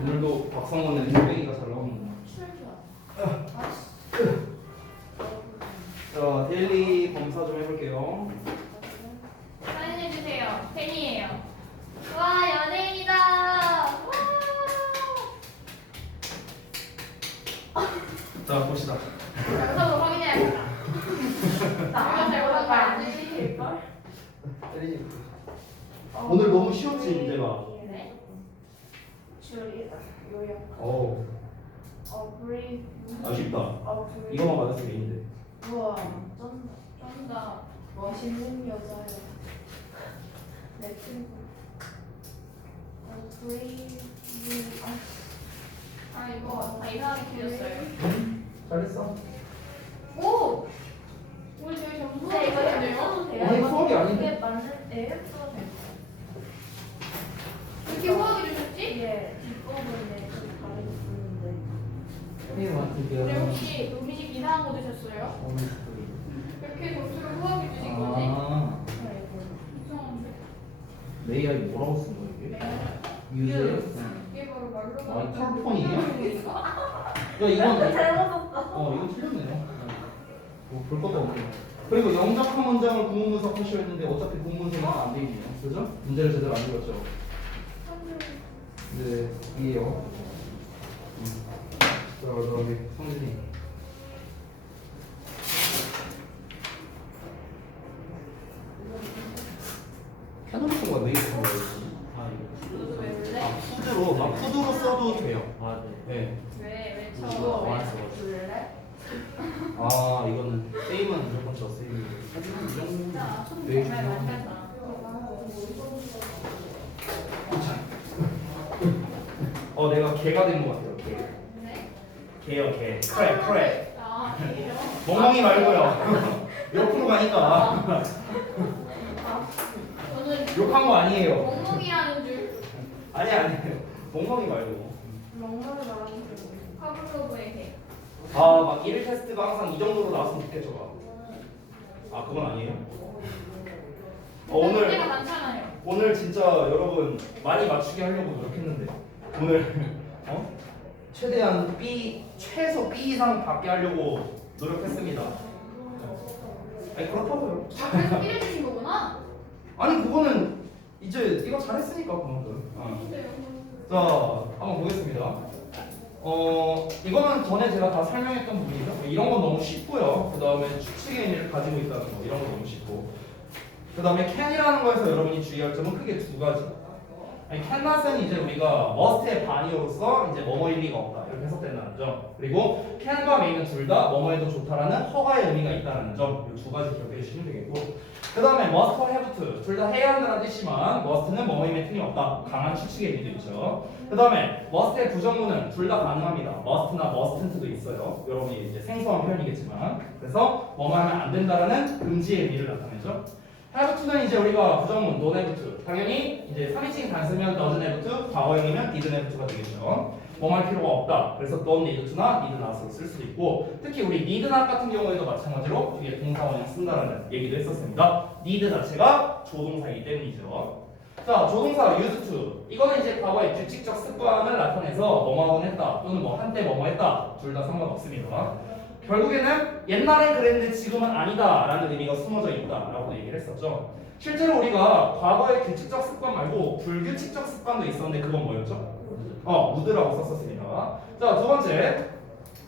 오늘도 박성원의 흑백이가 잘 나오는구나. 자, 데일리 검사 좀 해볼게요. 사인해주세요. 팬이에요. 와, 연예인이다. 와. 자, 봅시다. 영상으로 확인해야겠다. 나 잘못한 거 아니지? 데일리. 오늘 너무 쉬웠지, 문제가. 네. 줄이다. 요약. 어우, 브레이브. 아쉽다. 브레이브. 이거만 맞았으면 메인인데. 우와, 쩐다. 멋있는 여자야. 내 친구. 브레이브. 아, 이거 다 이상하게 그렸어요. 잘했어. 오! 우리 저희 점수 근데 이거 해야 써도 돼요? 아니, 수학이 아닌데. 이게 맞는데 써도 돼요? 이렇게 후하게 주셨지? 이게 뒷부분에 좀 다르게 쓰는데. 근데 혹시 음식 이상한 거 드셨어요? 이렇게 점수를 후하게 주신 거지? 아, 이상한데? 레이아이 뭐라고 쓴 거야, 이게? 유. 응. 이게 바로 말로 아, 털폰이에요? 야, 왜 이건 잘못 썼어? 이거 틀렸네요. 볼 것도 없네. 그리고 영작한 문장을 구문 분석하셔야 했는데 어차피 구문 분석이 안 돼 있네요. 그죠? 문제를 제대로 안 읽었죠. 네, 이에요. 자, 그다음에 성진이. 캐논스가 왜 있는 거였지? 너도 왜 그래? 푸드로, 푸드로 써도 돼요. 아, 네. 네. 왜 이거 쳐? 알았어. 줄래? 이거는 세임은 무조건 저 세임. 하지만 이 정도는 진짜 손 네, 정말 많이 간다. 내가 개가 된 것 같아요. 개. 네? 개요, 개. 크랩. 아, 이래요? 멍멍이 말고요. 옆으로 가니까. 저는 욕한 거 아니에요. 멍멍이라는 줄 아니에요. 멍멍이 말고. 멍멍이 말하는 줄. 파블로브의 개. 막 1 테스트가 항상 이 정도로 나왔으면 좋겠죠. 그건 아니에요. 오늘 문제가 많잖아요. 오늘 진짜 여러분 많이 맞추게 하려고 노력했는데 오늘 최대한 최소 B 이상 받게 하려고 노력했습니다. 아니 그렇다고요. 그래서 삐를 주신 거구나? 아니 그거는 이제 이거 잘했으니까 그만큼. 자 한번 보겠습니다. 이거는 전에 제가 다 설명했던 부분이죠. 이런 건 너무 쉽고요. 그 다음에 추측의 의미를 가지고 있다는 거 이런 거 너무 쉽고. 그 다음에 can이라는 거에서 여러분이 주의할 점은 크게 두 가지. cannot은 이제 우리가 must의 반이어로서 이제 뭐뭐일 리가 없다 이렇게 해석된다는 점. 그리고 can과 may는 둘 다 뭐뭐해도 좋다라는 허가의 의미가 있다는 점. 이 두 가지 기억해 주시면 되겠고. 그 다음에 must와 have to 둘 다 해야 한다는 뜻이지만 must는 뭐뭐임에 틀림없다. 강한 추측의 의미도 있죠. 그 다음에 must의 부정문은 둘 다 가능합니다. must나 mustn't도 있어요. 여러분이 이제 생소한 표현이겠지만 그래서 뭐뭐 하면 안 된다라는 금지의 의미를 나타내죠. have to는 이제 우리가 부정문 don't have to 당연히 이제 3인칭 단수면 doesn't have to 과거형이면 didn't have to가 되겠죠. 뭐 할 필요가 없다. 그래서 don't need to나 need not으로 쓸 수도 있고 특히 우리 need not 같은 경우에도 마찬가지로 뒤에 동사 원형 쓴다라는 얘기도 했었습니다. need 자체가 조동사이기 때문이죠. 자, 조동사 used to 이거는 이제 과거의 규칙적 습관을 나타내서 뭐뭐하곤 했다 또는 뭐 한때 뭐뭐 했다 둘 다 상관없습니다. 결국에는 옛날엔 그랬는데 지금은 아니다 라는 의미가 숨어져 있다 라고 얘기를 했었죠. 실제로 우리가 과거의 규칙적 습관 말고 불규칙적 습관도 있었는데 그건 뭐였죠? would라고 썼었습니다. 자, 두 번째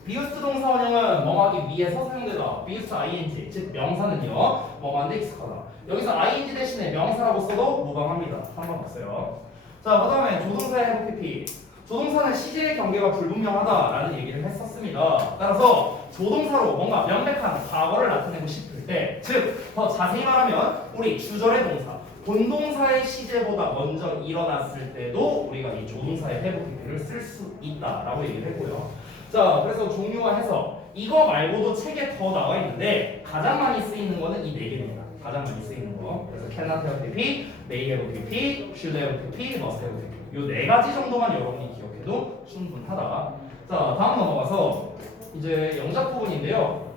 비우스트 동사 원형은 뭐하기 위해서 사용되다. 비우스트 ing 즉 명사는요 뭐하는데 익숙하다. 여기서 ing 대신에 명사라고 써도 무방합니다. 상관없어요. 자, 그 다음에 조동사의 have pp 조동사는 시제의 경계가 불분명하다라는 얘기를 했었습니다. 따라서 조동사로 뭔가 명백한 과거를 나타내고 싶을 때, 즉 더 자세히 말하면 우리 주절의 동사, 본동사의 시제보다 먼저 일어났을 때도 우리가 이 조동사의 have pp를 쓸 수 있다라고 얘기를 했고요. 자, 그래서 종류와 해석 이거 말고도 책에 더 나와 있는데 가장 많이 쓰이는 거는 이 네 개입니다. 가장 많이 쓰이는 거. 그래서 cannot have pp, may have pp, should have pp, must have pp. 요 네 가지 정도만 여러분이 기억해도 충분하다. 자, 다음 넘어가서 이제 영작 부분인데요.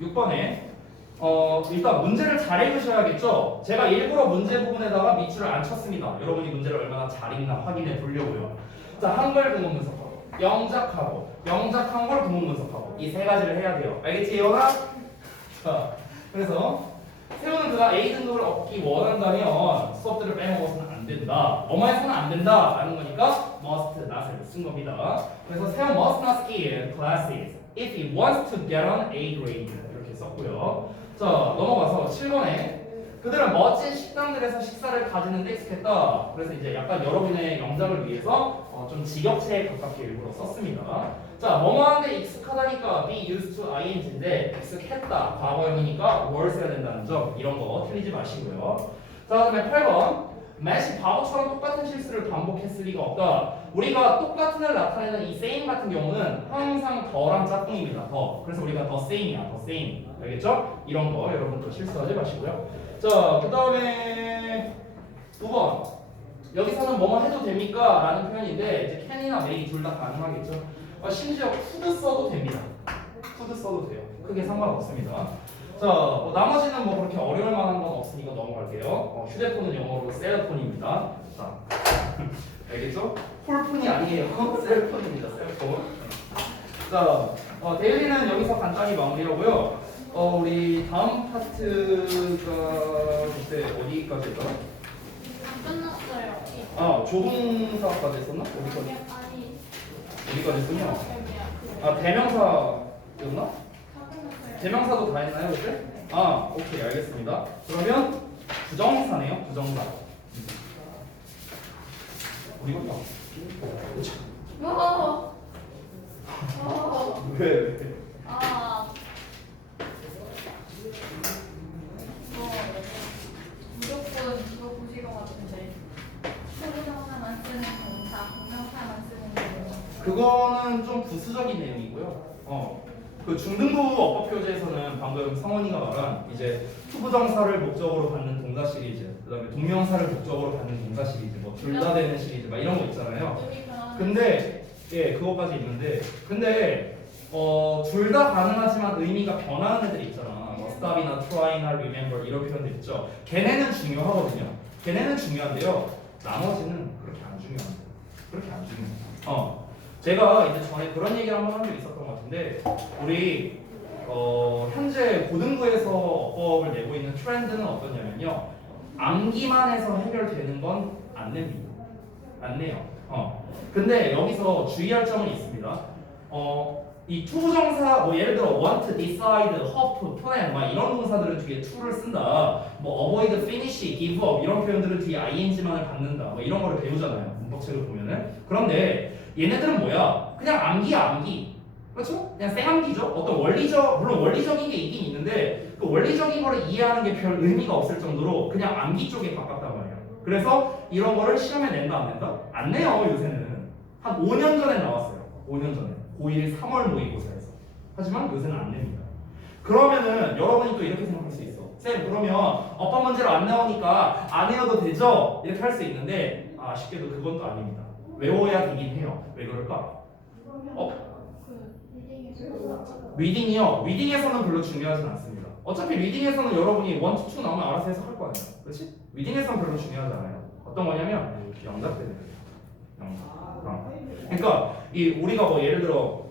6번에 일단 문제를 잘 읽으셔야겠죠. 제가 일부러 문제 부분에다가 밑줄을 안 쳤습니다. 여러분이 문제를 얼마나 잘 읽나 확인해 보려고요. 자, 한글 구문 분석하고, 영작하고, 영작한 걸 구문 분석하고 이 세 가지를 해야 돼요. 알겠지, 예원아? 자, 그래서 세우는 그가 A 등급을 얻기 원한다면 수업들을 빼먹어서는 안 된다. 뭐뭐해서는 안 된다 라는 거니까 must not을 쓴 겁니다. 그래서 세우 must not skip classes if he wants to get an A grade 이렇게 썼고요. 자, 넘어가서 7번에 그들은 멋진 식당들에서 식사를 가지는데 익숙했다. 그래서 이제 약간 여러분의 영작을 위해서 좀 직역체에 가깝게 일부러 썼습니다. 자, 뭐뭐하는데 익숙하다니까 be used to ing인데 익숙했다. 과거형이니까 were 써야 된다는 점 이런 거 틀리지 마시고요. 자, 그다음에 8번 매시 바보처럼 똑같은 실수를 반복했을 리가 없다. 우리가 똑같은을 나타내는 이 same 같은 경우는 항상 더랑 짝꿍입니다. 더. 그래서 우리가 더 same이야. 더 same. 알겠죠? 이런 거 여러분들 실수하지 마시고요. 자, 그 다음에 9번 여기서는 뭐뭐 해도 됩니까? 라는 표현인데 이제 can이나 may 둘 다 가능하겠죠. 심지어 could 써도 됩니다. could 써도 돼요. 크게 상관없습니다. 자, 나머지는 뭐 그렇게 어려울 만한 건 없으니까 넘어갈게요. 휴대폰은 영어로 셀폰입니다. 자, 알겠죠? 폴폰이 아니에요. 셀폰입니다. 셀폰. 자, 데일리는 여기서 간단히 마무리하고요. 우리 다음 파트가 그때 어디까지 했더라? 끝났어요. 조동사까지 했었나? 어디까지? 아니. 어디까지 했었냐? 애매야. 대명사였나? 다 끝났어요. 대명사도 다 했나요, 그때? 오케이, 알겠습니다. 그러면 부정사네요, 부정사. 우리가 봐. 왜? 아. 무조건 이거 보실 것 같은데. 소부정사만 쓰는 동사, 동명사만 쓰는 동사. 그거는 좀 부수적인 내용이고요. 그 중등부 어법 교재에서는 방금 성원이가 말한 이제 투부정사를 목적으로 받는 동사 시리즈, 그다음에 동명사를 목적으로 받는 동사 시리즈, 뭐 둘 다 되는 시리즈, 막 이런 거 있잖아요. 근데 그거까지 있는데, 근데 둘 다 가능하지만 의미가 변하는 애들이 있잖아. 뭐 stop이나 try나 remember 이런 표현들 있죠. 걔네는 중요하거든요. 걔네는 중요한데요. 나머지는 그렇게 안 중요합니다. 그렇게 안 중요해요. 제가 이제 전에 그런 얘기를 한번 한 적이 있었던 것 같은데, 우리 현재 고등부에서 어법을 내고 있는 트렌드는 어떠냐면요, 암기만 해서 해결되는 건 안 냅니다. 안 내요. 근데 여기서 주의할 점은 있습니다. 이 투부정사, 뭐 예를 들어 want, decide, hope, plan, 막 이런 동사들은 뒤에 to를 쓴다. 뭐 avoid, finish, give up 이런 표현들은 뒤에 ing만을 받는다. 뭐 이런 거를 배우잖아요. 문법책을 보면은. 그런데 얘네들은 뭐야? 그냥 암기야, 암기. 그렇죠? 그냥 쌩암기죠. 어떤 원리적, 물론 원리적인 게 있긴 있는데 그 원리적인 거를 이해하는 게 별 의미가 없을 정도로 그냥 암기 쪽에 가깝단 말이에요. 그래서 이런 거를 시험에 낸다, 안 낸다? 안 내요, 요새는. 한 5년 전에 나왔어요. 5년 전에. 고1 3월 모의고사에서. 하지만 요새는 안 냅니다. 그러면은 여러분이 또 이렇게 생각할 수 있어. 쌤, 그러면 어법 문제로 안 나오니까 안 외워도 되죠? 이렇게 할 수 있는데 아쉽게도 그건 또 아닙니다. 외워야 되긴 해요. 왜 그럴까? 리딩이요. 리딩에서는 별로 중요하진 않습니다. 어차피 리딩에서는 여러분이 1, 2 나오면 알아서 해석할 거 아니에요. 그렇지? 리딩에서는 별로 중요하지 않아요. 어떤 거냐면 영작 때문에. 영작. 그러니까 우리가 뭐 예를 들어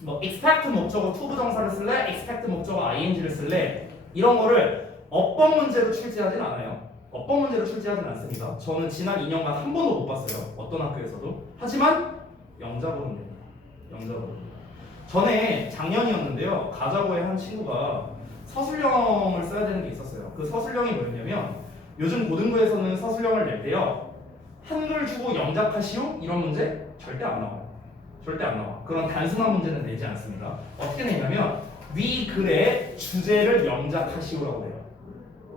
뭐 expect 목적어 투부정사를 쓸래? expect 목적어 ing를 쓸래? 이런 거를 어법 문제로 출제하진 않아요. 어법 문제로 출제하진 않습니다. 저는 지난 2년간 한 번도 못 봤어요. 어떤 학교에서도. 하지만 영작으로는 됩니다. 영작으로. 전에 작년이었는데요. 가자고의 한 친구가 서술형을 써야 되는 게 있었어요. 그 서술형이 뭐였냐면 요즘 고등부에서는 서술형을 낼 때요. 한글 주고 영작하시오? 이런 문제 절대 안 나와요. 절대 안 나와. 그런 단순한 문제는 내지 않습니다. 어떻게 내냐면 위 글의 주제를 영작하시오라고 해요.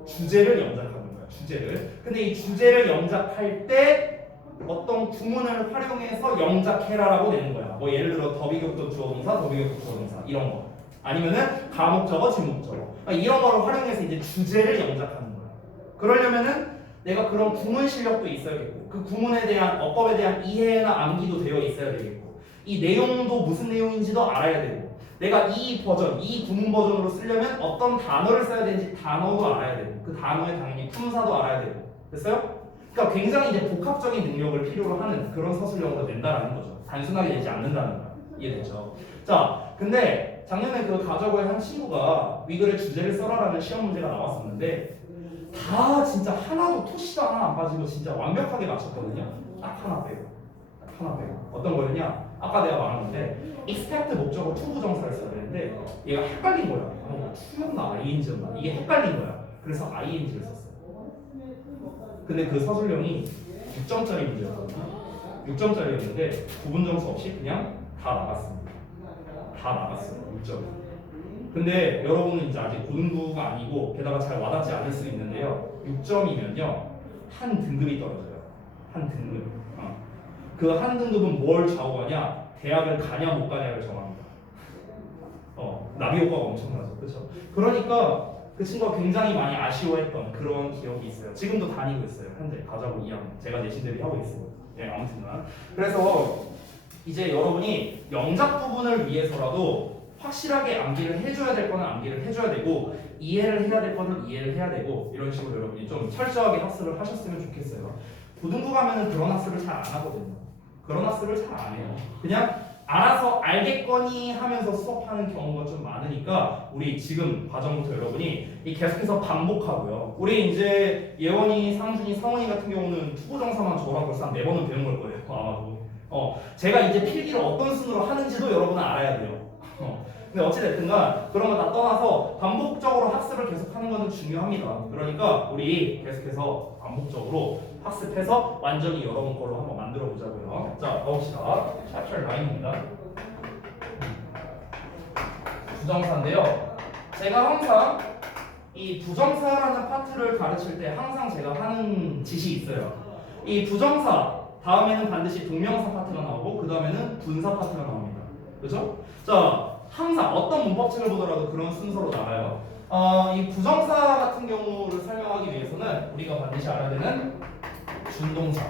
주제를 영작하는 거야. 주제를. 근데 이 주제를 영작할 때 어떤 구문을 활용해서 영작해라라고 내는 거야. 뭐 예를 들어 더비격도 주어동사, 더비격도 주어동사 이런 거. 아니면은 가목적어, 지목적어. 이런 거를 활용해서 이제 주제를 영작하는 거야. 그러려면은 내가 그런 구문 실력도 있어야겠고, 그 구문에 대한 어법에 대한 이해나 암기도 되어 있어야 되겠고, 이 내용도 무슨 내용인지도 알아야 되고, 내가 이 버전, 이 구문 버전으로 쓰려면 어떤 단어를 써야 되는지 단어도 알아야 되고, 그 단어의 당연히 품사도 알아야 되고. 됐어요? 그러니까 굉장히 이제 복합적인 능력을 필요로 하는 그런 서술형으로 낸다라는 거죠. 단순하게 내지 않는다는 거. 이해됐죠? 자, 근데 작년에 그 가져고의 한 친구가 위글의 주제를 써라라는 시험 문제가 나왔었는데 다 진짜 하나도 토시도 하나 안 빠지고 진짜 완벽하게 맞췄거든요. 딱 하나 빼고. 딱 하나 빼고. 어떤 거였냐? 아까 내가 말한 건데 expect 목적어 to 부정사를 써야 되는데 얘가 헷갈린 거야. to였나 ing였나 이게 헷갈린 거야. 그래서 ing를 썼어요. 근데 그 서술형이 6점짜리 문제였거든요. 6점짜리였는데 구분 점수 없이 그냥 다 나갔습니다. 다 나갔어요. 6점. 근데 여러분은 이제 아직 고등부가 아니고 게다가 잘 와닿지 않을 수 있는데요. 6점이면요 한 등급이 떨어져요. 한 등급. 그 한 등급은 뭘 좌우하냐? 대학을 가냐 못 가냐를 정합니다. 나비 효과가 엄청나죠, 그렇죠? 그러니까 그 친구가 굉장히 많이 아쉬워했던 그런 기억이 있어요. 지금도 다니고 있어요. 현재 가자고 2학년. 제가 내신 대비 하고 있어요. 예, 아무튼간. 그래서 이제 여러분이 영작 부분을 위해서라도 확실하게 암기를 해줘야 될 거는 암기를 해줘야 되고 이해를 해야 될 거는 이해를 해야 되고 이런 식으로 여러분이 좀 철저하게 학습을 하셨으면 좋겠어요. 고등부 가면은 그런 학습을 잘 안 하거든요. 그런 학습을 잘 안 해요. 그냥 알아서 알겠거니 하면서 수업하는 경우가 좀 많으니까 우리 지금 과정부터 여러분이 계속해서 반복하고요. 우리 이제 예원이, 상준이, 상원이 같은 경우는 투고정사만 저랑 벌써 한 4번은 배운 걸 거예요. 아마도. 제가 이제 필기를 어떤 순으로 하는지도 여러분은 알아야 돼요. 근데 어찌됐든간 그런 거 다 떠나서 반복적으로 학습을 계속하는 것은 중요합니다. 그러니까 우리 계속해서 반복적으로 학습해서 완전히 여러분 걸로 한번 만들어 보자고요. 자, 가봅시다. 챕터 9입니다. 부정사인데요. 제가 항상 이 부정사라는 파트를 가르칠 때 항상 제가 하는 짓이 있어요. 이 부정사 다음에는 반드시 동명사 파트가 나오고 그 다음에는 분사 파트가 나옵니다. 그죠? 자, 항상 어떤 문법책을 보더라도 그런 순서로 나가요. 이 부정사 같은 경우를 설명하기 위해서는 우리가 반드시 알아야 되는 준동사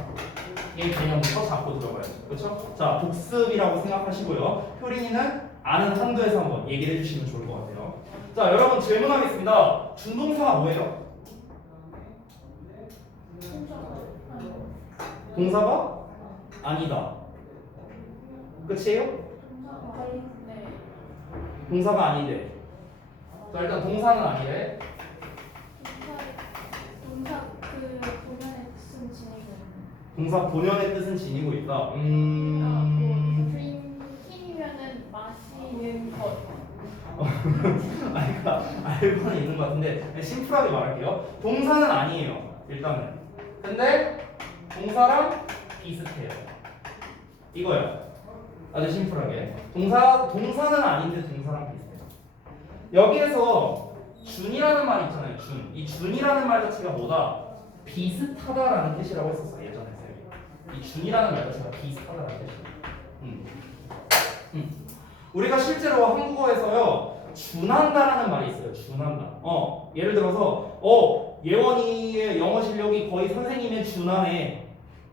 이 개념부터 잡고 들어가야죠. 그렇죠? 자, 복습이라고 생각하시고요. 효린이는 아는 한도에서 한번 얘기를 해주시면 좋을 것 같아요. 자, 여러분 질문하겠습니다. 준동사가 뭐예요? 동사가 아니다. 끝이에요? 네. 동사가 아닌데. 자, 일단 동사는 아니래. 동사 그 본연의 뜻은 지니고. 동사 본연의 뜻은 지니고 있다. 뭐 drinkin이면은 마시는 것. 아니, 그러니까 알고는 있는 것 같은데 심플하게 말할게요. 동사는 아니에요. 일단은. 근데 동사랑 비슷해요. 이거요. 아주 심플하게. 동사는 아닌데 동사랑 비슷해요. 여기에서 준이라는 말이 있잖아요. 준. 이 준이라는 말 자체가 뭐다? 비슷하다라는 뜻이라고 했었어요. 예전에 이 준이라는 말 자체가 비슷하다라는 뜻이에요. 우리가 실제로 한국어에서요 준한다라는 말이 있어요. 준한다. 예를 들어서 예원이의 영어 실력이 거의 선생님의 준하네.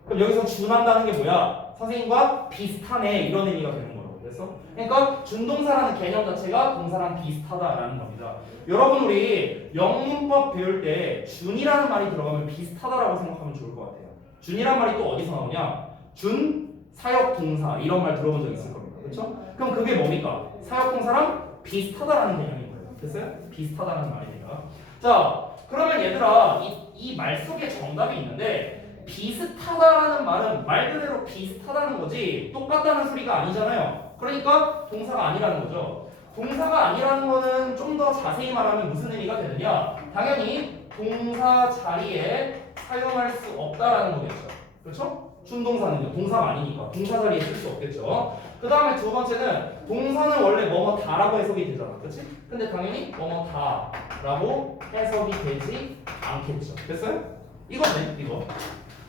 그럼 여기서 준한다는 게 뭐야? 선생님과 비슷하네 이런 의미가 되는 거예요. 그래서 그러니까 준동사라는 개념 자체가 동사랑 비슷하다라는 겁니다. 여러분 우리 영문법 배울 때 준이라는 말이 들어가면 비슷하다라고 생각하면 좋을 것 같아요. 준이란 말이 또 어디서 나오냐? 준, 사역, 동사 이런 말 들어본 적 있을 겁니다. 그렇죠? 그럼 그게 뭡니까? 사역, 동사랑 비슷하다라는 개념인 거예요. 됐어요? 비슷하다는 말이니까. 자, 그러면 얘들아 이 말 속에 정답이 있는데 비슷하다라는 말은 말 그대로 비슷하다는 거지 똑같다는 소리가 아니잖아요. 그러니까 동사가 아니라는 거죠. 동사가 아니라는 거는 좀 더 자세히 말하면 무슨 의미가 되느냐? 당연히 동사 자리에 사용할 수 없다라는 거겠죠. 그렇죠? 준동사는요. 동사가 아니니까 동사 자리에 쓸 수 없겠죠. 그 다음에 두 번째는 동사는 원래 뭐뭐다라고 해석이 되잖아. 그렇지? 근데 당연히 뭐뭐다라고 해석이 되지 않겠죠. 됐어요? 이거네, 이거.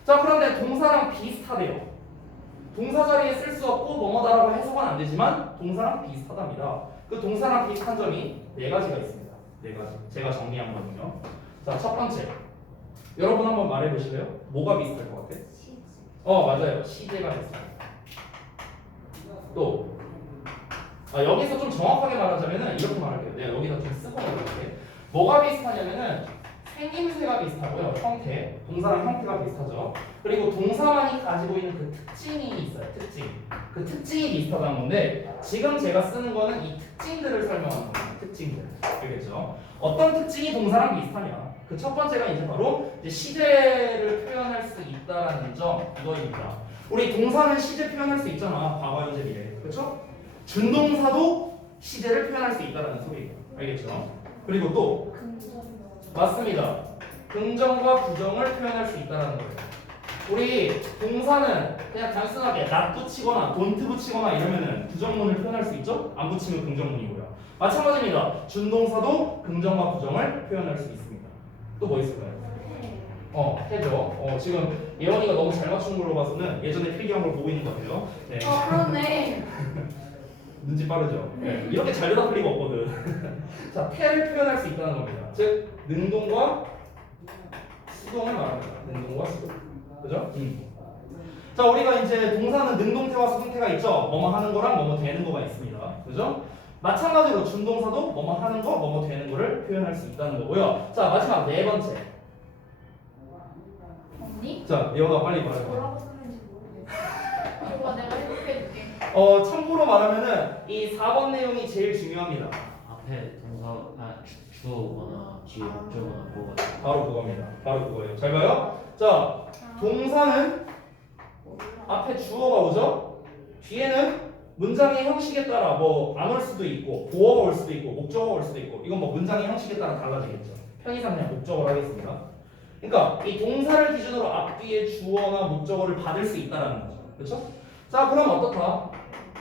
자, 그런데 동사랑 비슷하대요. 동사 자리에 쓸 수 없고 뭐뭐다라고 해석은 안 되지만 동사랑 비슷하답니다. 그 동사랑 비슷한 점이 4가지가 있습니다. 4가지. 제가 정리한 거는요. 자, 첫 번째. 여러분 한번 말해 보실래요? 뭐가 비슷할 것 같아? 맞아요. 시제가 비슷해요. 또 여기서 좀 정확하게 말하자면은 이렇게 말할게요. 내가 여기다 좀 쓰고 말할게. 뭐가 비슷하냐면은 생김새가 비슷하고요. 형태, 동사랑 형태가 비슷하죠. 그리고 동사만이 가지고 있는 그 특징이 있어요. 특징. 그 특징이 비슷하다는 건데 지금 제가 쓰는 거는 이 특징들을 설명하는 겁니다. 특징들. 알겠죠? 어떤 특징이 동사랑 비슷하냐? 그 첫 번째가 이제 바로 이제 시제를 표현할 수 있다라는 점 이거입니다. 우리 동사는 시제 표현할 수 있잖아. 과거, 현재, 미래. 그렇죠? 준동사도 시제를 표현할 수 있다라는 소리예요. 알겠죠? 그리고 또 맞습니다. 긍정과 부정을 표현할 수 있다는 거예요. 우리 동사는 그냥 단순하게 not 붙이거나 don't 붙이거나 이러면은 부정문을 표현할 수 있죠? 안 붙이면 긍정문이고요. 마찬가지입니다. 준동사도 긍정과 부정을 표현할 수 있습니다. 또 뭐 있을까요? 해죠. 지금 예원이가 너무 잘 맞춘 걸로 봐서는 예전에 필기한 걸 보고 있는 것 같아요. 네. 그렇네. 눈치 빠르죠? 네. 이렇게 잘 대답할 리가 없거든. 자, 태를 표현할 수 있다는 겁니다. 즉, 능동과 수동을 말합니다. 능동과 수동. 그죠? 자, 우리가 이제 동사는 능동태와 수동태가 있죠? 뭐뭐 하는 거랑 뭐뭐 되는 거가 있습니다. 그죠? 마찬가지로 준동사도 뭐뭐 하는 거, 뭐뭐 되는 거를 표현할 수 있다는 거고요. 자, 마지막 네 번째. 언니? 자, 예원아 빨리 말해봐. 뭐라고 쓰는지 모르겠어. 이거 내가 해볼게. 참고로 말하면은 이 4번 내용이 제일 중요합니다. 앞에 동사 주어거나 뒤에 목적어나 뭐가 바로 그겁니다. 바로 그거예요. 잘 봐요. 자, 동사는 앞에 주어가 오죠? 뒤에는 문장의 형식에 따라 뭐 안 올 수도 있고 보어가 올 수도 있고 목적어가 올 수도 있고 이건 뭐 문장의 형식에 따라 달라지겠죠. 편의상 그냥 목적어로 하겠습니다. 그러니까 이 동사를 기준으로 앞뒤에 주어나 목적어를 받을 수 있다는 거죠. 그렇죠? 자, 그럼 어떻다?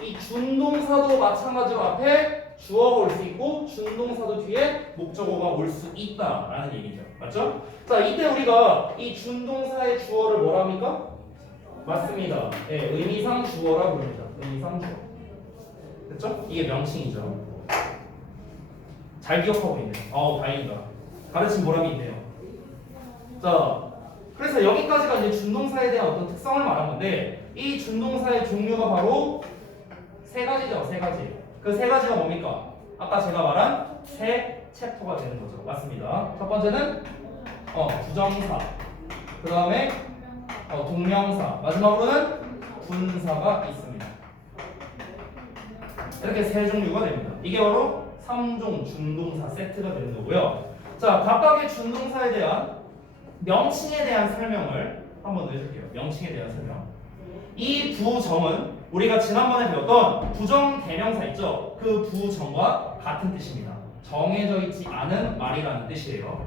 이 준동사도 마찬가지로 앞에 주어가 올 수 있고 준동사도 뒤에 목적어가 올 수 있다라는 얘기죠. 맞죠? 자, 이때 우리가 이 준동사의 주어를 뭐라 합니까? 맞습니다. 네, 의미상 주어라 부릅니다. 의미상 주어. 됐죠? 이게 명칭이죠. 잘 기억하고 있네요. 다행이다. 가르친 보람이 있네요. 자, 그래서 여기까지가 이제 준동사에 대한 어떤 특성을 말한 건데 이 준동사의 종류가 바로 세 가지죠. 세 가지. 그 세 가지가 뭡니까? 아까 제가 말한 세 챕터가 되는 거죠. 맞습니다. 첫 번째는 부정사. 그 다음에 동명사. 마지막으로는 분사가 있습니다. 이렇게 세 종류가 됩니다. 이게 바로 3종 준동사 세트가 되는 거고요. 자, 각각의 준동사에 대한 명칭에 대한 설명을 한번 해줄게요. 명칭에 대한 설명. 이 부정은 우리가 지난번에 배웠던 부정 대명사 있죠? 그 부정과 같은 뜻입니다. 정해져 있지 않은 말이라는 뜻이에요.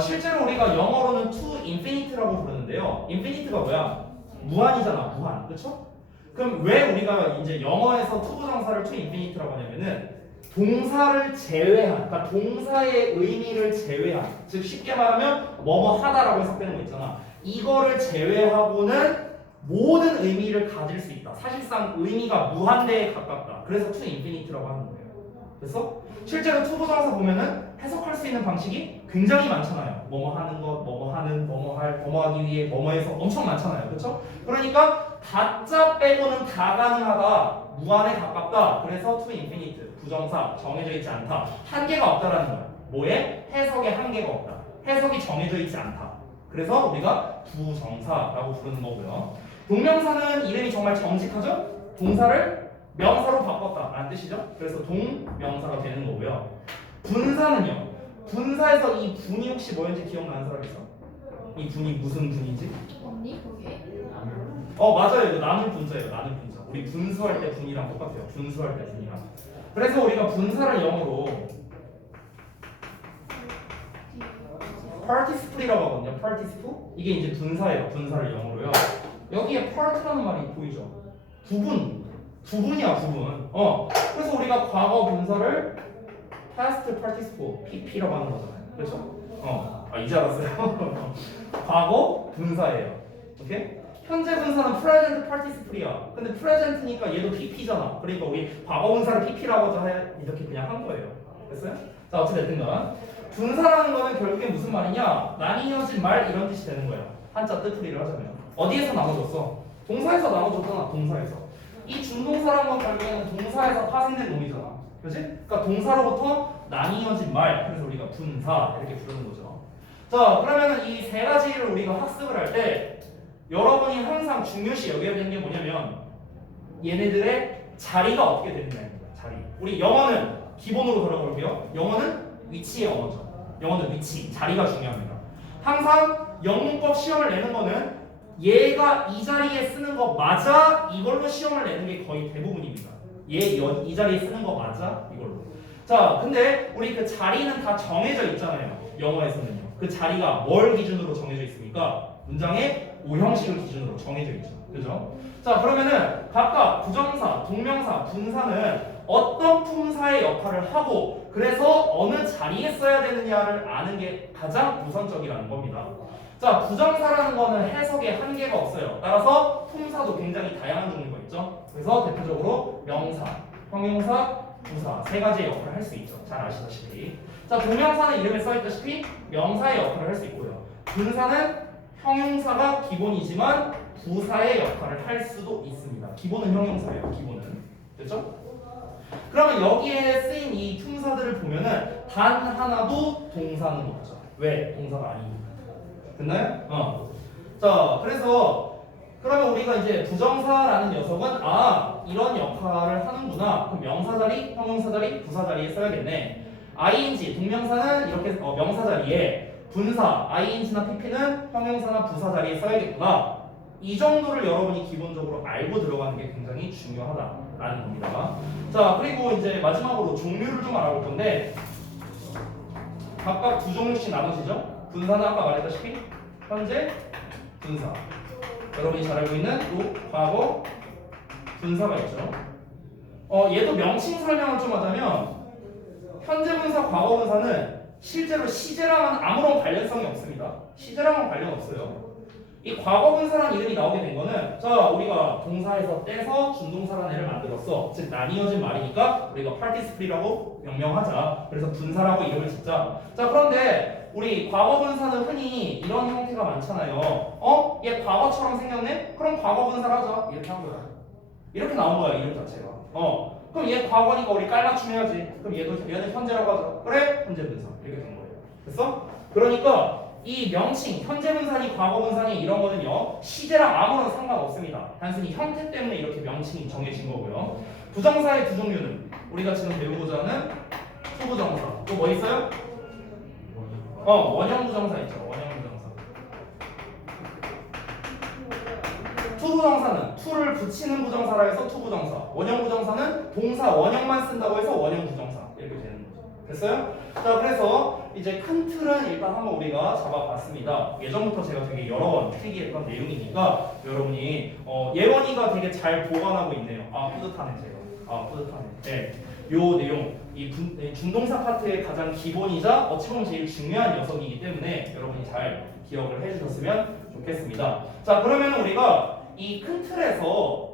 실제로 우리가 영어로는 to infinite라고 부르는데요. infinite가 뭐야? 무한이잖아, 무한. 그렇죠? 그럼 왜 우리가 이제 영어에서 to 부정사를 to infinite라고 하냐면은 동사를 제외한, 그러니까 동사의 의미를 제외한, 즉 쉽게 말하면 뭐뭐 하다라고 해석되는 거 있잖아. 이거를 제외하고는 모든 의미를 가질 수 있다. 사실상 의미가 무한대에 가깝다. 그래서 to infinite라고 하는 거예요. 그래서 실제로 to 부정사 보면은 해석할 수 있는 방식이 굉장히 많잖아요. 뭐뭐 하는 것, 뭐뭐 하는, 뭐뭐 할, 뭐뭐 하기 위해, 뭐뭐해서 엄청 많잖아요. 그렇죠? 그러니까 다자 빼고는 다 가능하다. 무한에 가깝다. 그래서 to infinite. 부정사, 정해져 있지 않다. 한계가 없다라는 거야. 뭐에? 해석에 한계가 없다. 해석이 정해져 있지 않다. 그래서 우리가 부정사라고 부르는 거고요. 동명사는 이름이 정말 정직하죠? 동사를 명사로 바꿨다라는 뜻이죠. 그래서 동명사가 되는 거고요. 분사는요. 분사에서 이 분이 혹시 뭐였는지 기억나는 사람 있어? 이 분이 무슨 분인지? 언니 그게? 맞아요. 이거 나눌 분자예요. 나눌 분자. 우리 분수할 때 분이랑 똑같아요. 분수할 때 분이랑. 그래서 우리가 분사를 영어로 participle이라고 하거든요. participle? 이게 이제 분사예요. 분사를 영어로요. 여기에 part라는 말이 보이죠? 부분이야, 부분. 그래서 우리가 과거 분사를 past participle, PP라고 하는 거잖아요. 그렇죠? 이제 알았어요. 과거 분사예요. 오케이? 현재 분사는 present participle이야. 근데 present니까 얘도 PP잖아. 그러니까 우리 과거 분사를 PP라고 이렇게 그냥 한 거예요. 됐어요? 자, 어찌됐든간 분사라는 거는 결국에 무슨 말이냐? 나뉘어진 말 이런 뜻이 되는 거예요. 한자 뜻풀이를 하자면. 어디에서 나눠졌어? 동사에서 나눠졌잖아. 동사에서. 이 준동사라는 건 결국에는 동사에서 파생된 놈이잖아. 그렇지? 그러니까 동사로부터 나뉘어진 말. 그래서 우리가 분사 이렇게 부르는 거죠. 자, 그러면은 이 세 가지를 우리가 학습을 할 때 여러분이 항상 중요시 여겨야 되는 게 뭐냐면 얘네들의 자리가 어떻게 되느냐입니다. 자리. 우리 영어는 기본으로 돌아볼게요. 영어는 위치의 언어죠. 영어는 위치, 자리가 중요합니다. 항상 영문법 시험을 내는 거는 얘가 이 자리에 쓰는 거 맞아? 이걸로 시험을 내는 게 거의 대부분입니다. 얘 이 자리에 쓰는 거 맞아? 이걸로. 자, 근데 우리 그 자리는 다 정해져 있잖아요. 영어에서는요. 그 자리가 뭘 기준으로 정해져 있습니까? 문장의 오형식을 기준으로 정해져 있죠. 그죠? 자, 그러면은 각각 부정사, 동명사, 분사는 어떤 품사의 역할을 하고 그래서 어느 자리에 써야 되느냐를 아는 게 가장 우선적이라는 겁니다. 자, 부정사라는 거는 해석에 한계가 없어요. 따라서 품사도 굉장히 다양한 종류가 있죠. 그래서 대표적으로 명사, 형용사, 부사 세 가지의 역할을 할 수 있죠. 잘 아시다시피. 자, 동명사는 이름에 써있다시피 명사의 역할을 할 수 있고요. 분사는 형용사가 기본이지만 부사의 역할을 할 수도 있습니다. 기본은 형용사예요. 기본은. 됐죠? 그러면 여기에 쓰인 이 품사들을 보면은 단 하나도 동사는 없죠. 왜? 동사가 아니니까. 됐나요? 자, 그래서 그러면 우리가 이제 부정사라는 녀석은 이런 역할을 하는구나. 그럼 명사 자리, 형용사 자리, 부사 자리에 써야겠네. ing 동명사는 이렇게 명사 자리에 분사 ing나 pp는 형용사나 부사 자리에 써야겠구나. 이 정도를 여러분이 기본적으로 알고 들어가는 게 굉장히 중요하다라는 겁니다. 자, 그리고 이제 마지막으로 종류를 좀 알아볼 건데 각각 두 종류씩 나눠지죠. 분사는 아까 말했다시피 현재 분사. 여러분이 잘 알고 있는 또 과거 분사가 있죠. 얘도 명칭 설명을 좀 하자면 현재 분사, 과거 분사는 실제로 시제랑은 아무런 관련성이 없습니다. 시제랑은 관련 없어요. 이 과거 분사라는 이름이 나오게 된 거는 자, 우리가 동사에서 떼서 준동사라는 애를 만들었어. 즉 나뉘어진 말이니까 우리가 participle이라고 명명하자. 그래서 분사라고 이름을 짓자. 자, 그런데 우리 과거 분사는 흔히 이런 형태가 많잖아요. 얘 과거처럼 생겼네? 그럼 과거 분사를 하자. 이렇게 한 거야. 이렇게 나온 거야, 이름 자체가. 그럼 얘 과거니까 우리 깔맞춤 해야지. 그럼 얘는 현재라고 하자. 그래? 현재 분사. 이렇게 된 거예요. 됐어? 그러니까 이 명칭, 현재 분사니 과거 분사니 이런 거는요 시제랑 아무런 상관없습니다. 단순히 형태 때문에 이렇게 명칭이 정해진 거고요. 부정사의 두 종류는 우리가 지금 배우고자 하는 투부정사. 또 뭐 있어요? 원형 부정사 있죠. 원형 부정사. 투부정사는 투를 붙이는 부정사라 해서 투부정사. 원형 부정사는 동사 원형만 쓴다고 해서 원형 부정사. 이렇게 되는 거죠. 됐어요? 자, 그래서 이제 큰 틀은 일단 한번 우리가 잡아봤습니다. 예전부터 제가 되게 여러 번 필기했던 내용이니까 여러분이 예원이가 되게 잘 보관하고 있네요. 뿌듯하네 제가. 뿌듯하네. 네, 요 내용 이 준동사 파트의 가장 기본이자 어찌 보면 제일 중요한 녀석이기 때문에 여러분이 잘 기억을 해주셨으면 좋겠습니다. 자, 그러면 우리가 이 큰 틀에서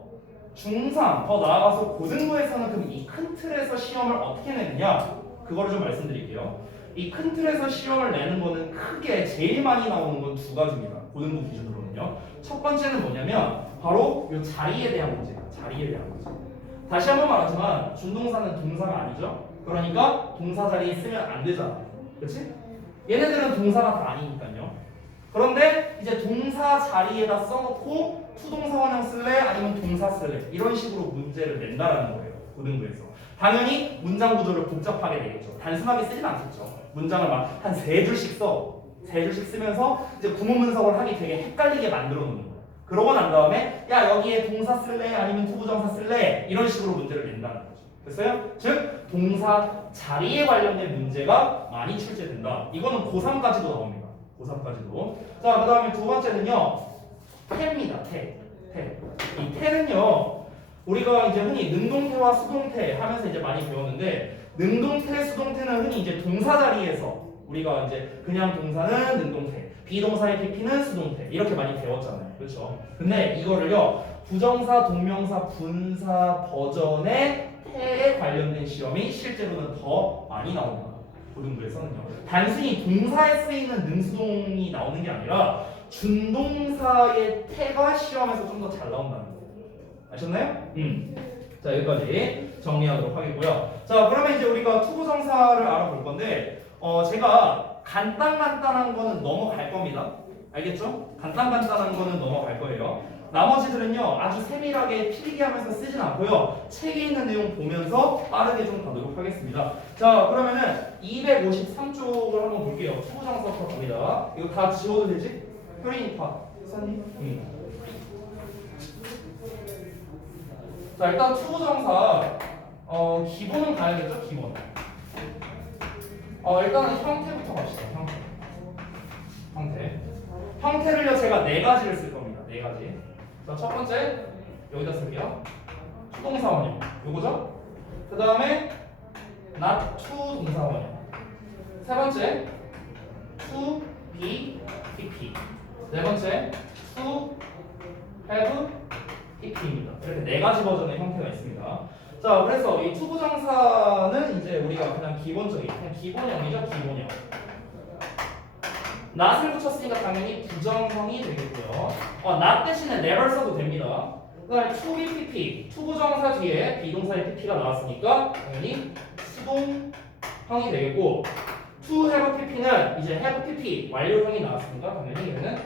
중3 더 나아가서 고등부에서는 그럼 이 큰 틀에서 시험을 어떻게 내느냐? 그거를 좀 말씀드릴게요. 이 큰 틀에서 시험을 내는 거는 크게 제일 많이 나오는 건 두 가지입니다. 고등부 기준으로는요. 첫 번째는 뭐냐면 바로 이 자리에 대한 문제예요. 자리에 대한 문제. 다시 한번 말하지만 준동사는 동사가 아니죠. 그러니까 동사 자리에 쓰면 안 되잖아. 그렇지? 얘네들은 동사가 다 아니니까요. 그런데 이제 동사 자리에다 써놓고 투동사 원형 쓸래? 아니면 동사 쓸래? 이런 식으로 문제를 낸다라는 거예요. 고등부에서. 당연히 문장 구조를 복잡하게 되겠죠. 단순하게 쓰진 않겠죠. 문장을 막 한 세 줄씩 써. 세 줄씩 쓰면서 이제 구문 분석을 하기 되게 헷갈리게 만들어 놓는 거예요. 그러고 난 다음에 야, 여기에 동사 쓸래? 아니면 투부정사 쓸래? 이런 식으로 문제를 낸다는 거죠. 됐어요? 즉 동사 자리에 관련된 문제가 많이 출제된다. 이거는 고3까지도 나옵니다. 고3까지도. 자, 그 다음에 두 번째는요. 태입니다. 태. 이 태는요. 우리가 이제 흔히 능동태와 수동태 하면서 이제 많이 배웠는데 능동태, 수동태는 흔히 이제 동사 자리에서 우리가 이제 그냥 동사는 능동태, 비동사의 pp는 수동태 이렇게 많이 배웠잖아요. 그렇죠? 근데 이거를요 부정사, 동명사, 분사 버전의 태에 관련된 시험이 실제로는 더 많이 나옵니다. 고등부에서는요. 단순히 동사에 쓰이는 능수동이 나오는 게 아니라 준동사의 태가 시험에서 좀 더 잘 나온다는 거예요. 아셨나요? 자, 여기까지 정리하도록 하겠고요. 자, 그러면 이제 우리가 투부정사를 알아볼 건데 제가 간단한 거는 넘어갈 겁니다. 알겠죠? 간단한 거는 넘어갈 거예요. 나머지들은요 아주 세밀하게 필기하면서 쓰진 않고요 책에 있는 내용 보면서 빠르게 좀 가도록 하겠습니다. 자 그러면은 253쪽을 한번 볼게요. 투부정사부터 갑니다. 이거 다 지워도 되지? 효린이 봐. 선생님. 자 일단 투부정사 기본은 가야겠죠? 기본. 일단은 형태부터 갑시다. 형태를요 제가 네 가지를 쓸 겁니다. 네 가지. 자, 첫 번째 여기다 쓸게요. 투동사 원형 요거죠? 그 다음에 not to 동사 원형. 세 번째 to be pp. 네 번째 to have pp입니다. 이렇게 네 가지 버전의 형태가 있습니다. 자, 그래서 이 투부정사는 이제 우리가 그냥 기본적인 그냥 기본형이죠, 기본형. not을 붙였으니까 당연히 부정형이 되겠고요. not 대신에 never 써도 됩니다. 그 다음에 to be pp, 투부정사 뒤에 비동사의 pp가 나왔으니까 당연히 수동형이 되겠고 to have pp는 이제 have pp 완료형이 나왔으니까 당연히 얘는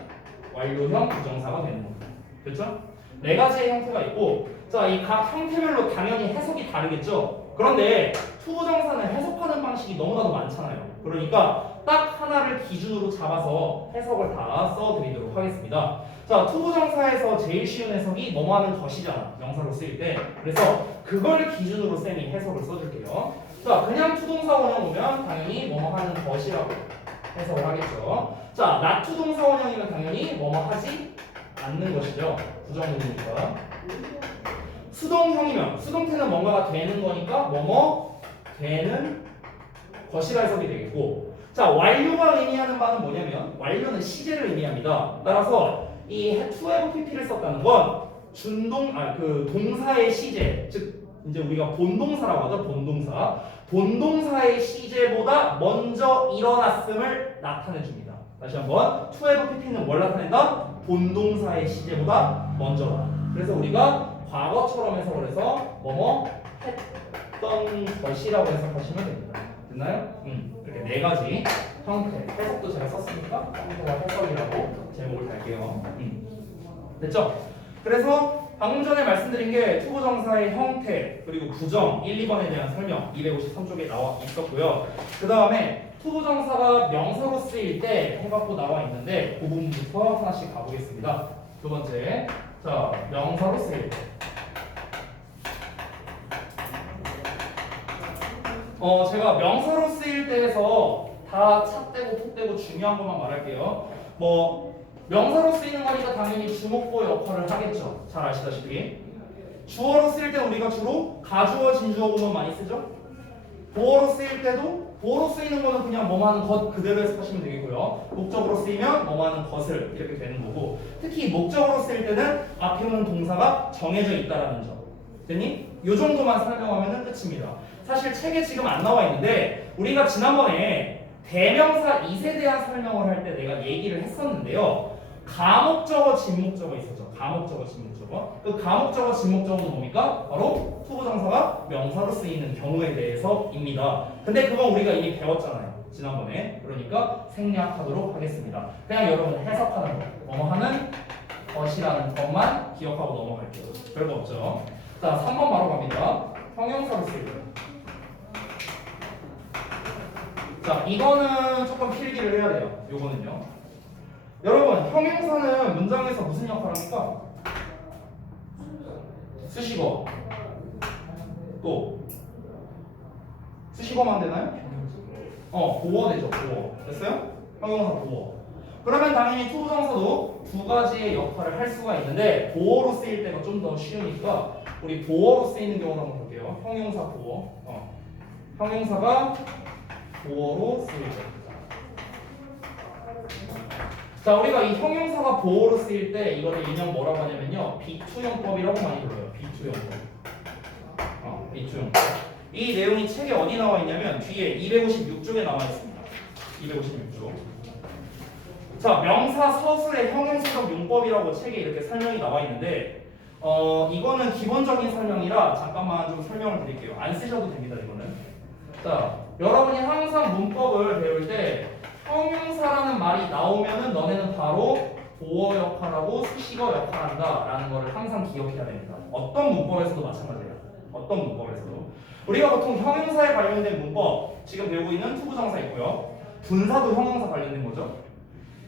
완료형 부정사가 되는 겁니다. 그렇죠? 네 가지의 형태가 있고 자, 이 각 형태별로 당연히 해석이 다르겠죠? 그런데 투부정사는 해석하는 방식이 너무나도 많잖아요. 그러니까 딱 하나를 기준으로 잡아서 해석을 다 써드리도록 하겠습니다. 자, 투부정사에서 제일 쉬운 해석이 뭐뭐 하는 것이잖아. 명사로 쓰일 때. 그래서 그걸 기준으로 쌤이 해석을 써줄게요. 자, 그냥 투동사 원형 오면 당연히 뭐뭐 하는 것이라고 해석을 하겠죠. 자, not 투동사 원형이면 당연히 뭐뭐 하지 않는 것이죠. 부정문이니까. 수동형이면 수동태는 뭔가가 되는 거니까 뭐뭐 되는 것이라 해석이 되겠고 자 완료가 의미하는 바는 뭐냐면 완료는 시제를 의미합니다. 따라서 이 to have pp를 썼다는 건 동사의 시제 즉 이제 우리가 본동사라고 하죠. 본동사의 시제보다 먼저 일어났음을 나타내 줍니다. 다시 한번 to have pp는 뭘 나타낸다? 본동사의 시제보다 먼저다. 그래서 우리가 과거처럼 해석을 해서 뭐뭐 했던 것이라고 해석하시면 됩니다. 됐나요? 이렇게 네 가지 형태 해석도 제가 썼으니까 형태와 해석이라고 제목을 달게요. 됐죠? 그래서 방금 전에 말씀드린 게 투부정사의 형태 그리고 부정 1, 2번에 대한 설명 253쪽에 나와 있었고요. 그 다음에 투부정사가 명사로 쓰일 때 해갖고 나와 있는데 그 부분부터 하나씩 가보겠습니다. 두 번째, 자 명사로 쓰일 때 제가 명사로 쓰일 때에서 다 찻대고 푹대고 중요한 것만 말할게요. 명사로 쓰이는 거니까 당연히 주목보 역할을 하겠죠. 잘 아시다시피. 주어로 쓰일 때 우리가 주로 가주어, 진주어구문 많이 쓰죠. 보어로 쓰일 때도 보어로 쓰이는 거는 그냥 뭐하는 것 그대로 해석하시면 되겠고요. 목적으로 쓰이면 뭐하는 것을 이렇게 되는 거고 특히 목적으로 쓰일 때는 앞에 오는 동사가 정해져 있다라는 점. 됐니? 이 정도만 설명하면 끝입니다. 사실 책에 지금 안 나와 있는데 우리가 지난번에 대명사 이세 대한 설명을 할 때 내가 얘기를 했었는데요. 가목적어, 진목적어 있었죠. 가목적어, 진목적어. 그 가목적어, 진목적어는 뭡니까? 바로 투부정사가 명사로 쓰이는 경우에 대해서입니다. 근데 그건 우리가 이미 배웠잖아요. 지난번에. 그러니까 생략하도록 하겠습니다. 그냥 여러분 해석하는 거. 뭐뭐 하는 것이라는 것만 기억하고 넘어갈게요. 별거 없죠. 자, 3번 바로 갑니다. 형용사로 쓰일 때. 자, 이거는 조금 필기를 해야 돼요. 요거는요. 여러분, 형용사는 문장에서 무슨 역할을 합니까? 수식어. 또 수식어만 되나요? 보어 되죠. 보어. 됐어요? 형용사 보어. 그러면 당연히 투부정사도 두 가지의 역할을 할 수가 있는데 보어로 쓰일 때가 좀 더 쉬우니까 우리 보어로 쓰이는 경우를 한번 볼게요. 형용사 보어. 형용사가 보어로 쓰일 때. 자, 우리가 이 형용사가 보어로 쓰일 때 이거를 일명 뭐라고 하냐면요. 비투용법이라고 많이 불러요. 비투용법. 비투용법. 이 내용이 책에 어디 나와 있냐면 뒤에 256쪽에 나와 있습니다. 256쪽. 자, 명사 서술의 형용사적 용법이라고 책에 이렇게 설명이 나와 있는데 이거는 기본적인 설명이라 잠깐만 좀 설명을 드릴게요. 안 쓰셔도 됩니다, 이거는. 자, 여러분이 항상 문법을 배울 때 형용사라는 말이 나오면은 너네는 바로 보어 역할하고 수식어 역할한다 라는 거를 항상 기억해야 됩니다. 어떤 문법에서도 마찬가지예요. 어떤 문법에서도. 우리가 보통 형용사에 관련된 문법 지금 배우고 있는 투부정사 있고요. 분사도 형용사 관련된 거죠.